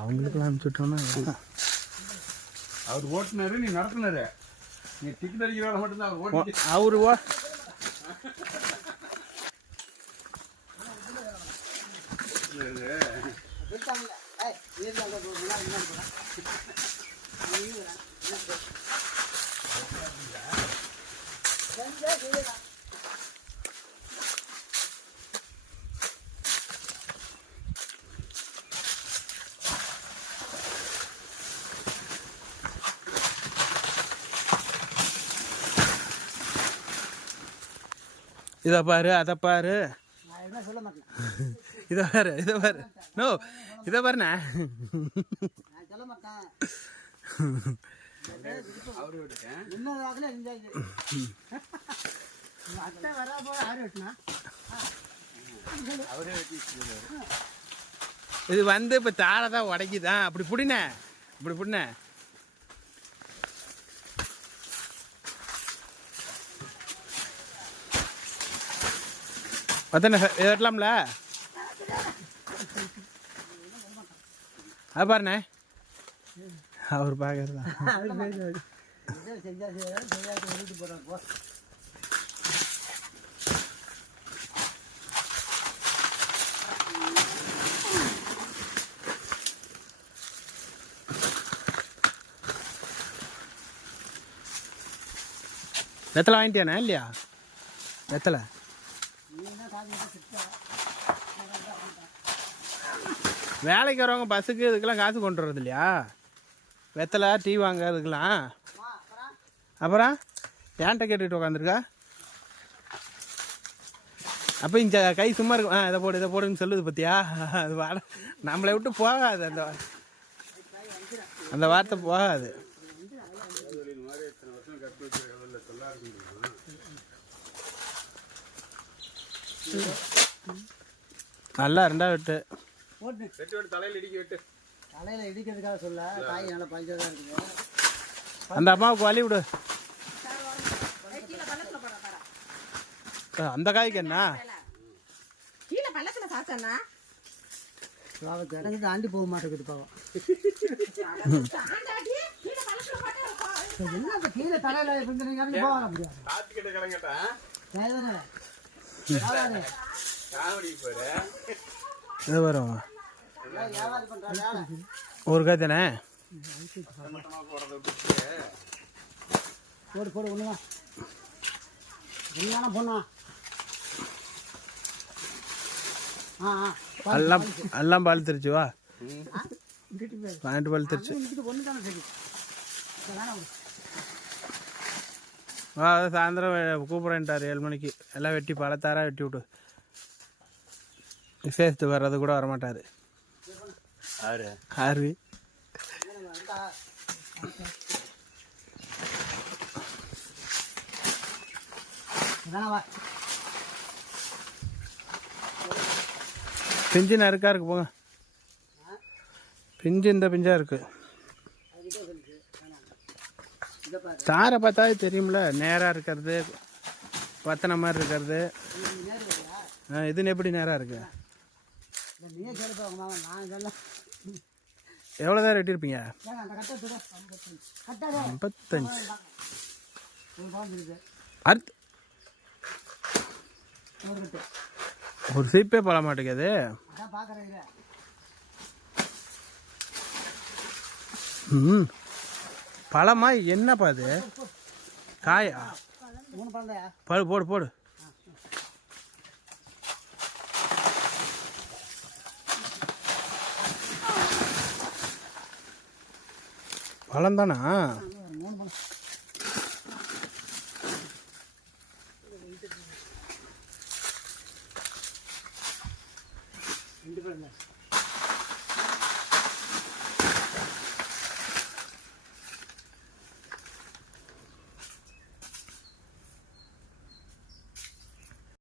அவங்களுக்குலாம் அனுப்பிச்சுட்டோன்னா அவர் ஓட்டுனாரு, நீ நடத்துனாரு. நீ டிக்கெட் அடிக்கிற வேலை மட்டும்தான் அவர் ஓட்டி. அவரு இதை பாரு, அதை பாரு, இதை பாரு, இதை பாரு, நோ இதை பாருண்ணா. இது வந்து இப்போ தாழை தான் உடைக்குதான். அப்படி பிடிண்ணே, இப்படி பிடிண்ணே. அதானே வெட்டலாம்ல? அது பாருண்ணே, அவர் பார்க்கறது தான். வெத்தலை வாங்கிட்டியாண்ணே? இல்லையா வெத்தலை? வேலைக்கு வரவங்க பஸ்ஸுக்கு இதுக்கெல்லாம் காசு கொண்டு வர்றது இல்லையா? வெத்தலை டீ வாங்க அதுக்கெல்லாம். அப்புறம் ஏன்ட்ட கேட்டுட்டு உட்காந்துருக்கா? அப்போ இந்த கை சும்மா இருக்கும். இதை போடு, இதை போடுன்னு சொல்லுது பார்த்தியா? அது நம்மளை விட்டு போகாது, அந்த வார்த்தை போகாது. நல்லா ரெண்டாவது வெட்டு தலையில இடிக்க வெட்டு. தலையில இடிக்கிறதுக்காக சொல்ல, காய் நல்லா பஞ்சதாக இருக்குது. அந்த அம்மாவுக்கு வலி விடு. அந்த காய்க்கு என்ன தாண்டி போக மாட்டேங்குது பாவம். என்ன கீழே தலையில போக முடியாது. வரும் ஒரு காய் தானே. போடு போடு ஒண்ணுதான் என்ன பொண்ணா. எல்லாம் பால் தெரிச்சு வா. 12 பால் தெரிச்சு வா. சாயந்தரம் கூப்பிட்றேன்ட்டார் 7 மணிக்கு. எல்லாம் வெட்டி பழத்தாரா வெட்டி விட்டு. விசேஷத்துக்கு வர்றது கூட வரமாட்டார். ஆர்வி பிஞ்சு நறுக்கா இருக்கு போங்க. பிஞ்சு இந்த பிஞ்சா இருக்கு. தாரை பார்த்தா தெரியும்ல, நேராக இருக்கிறது, வத்தனை மாதிரி இருக்கிறது. இது எப்படி நேராக இருக்கு? எவ்வளோதான் வெட்டியிருப்பீங்க? 55. அடுத்து ஒரு சீப்பே பழ மாட்டேங்குது. பழமா என்னப்பா அது? காயா? போடு போடு போடு. பழம் தானா?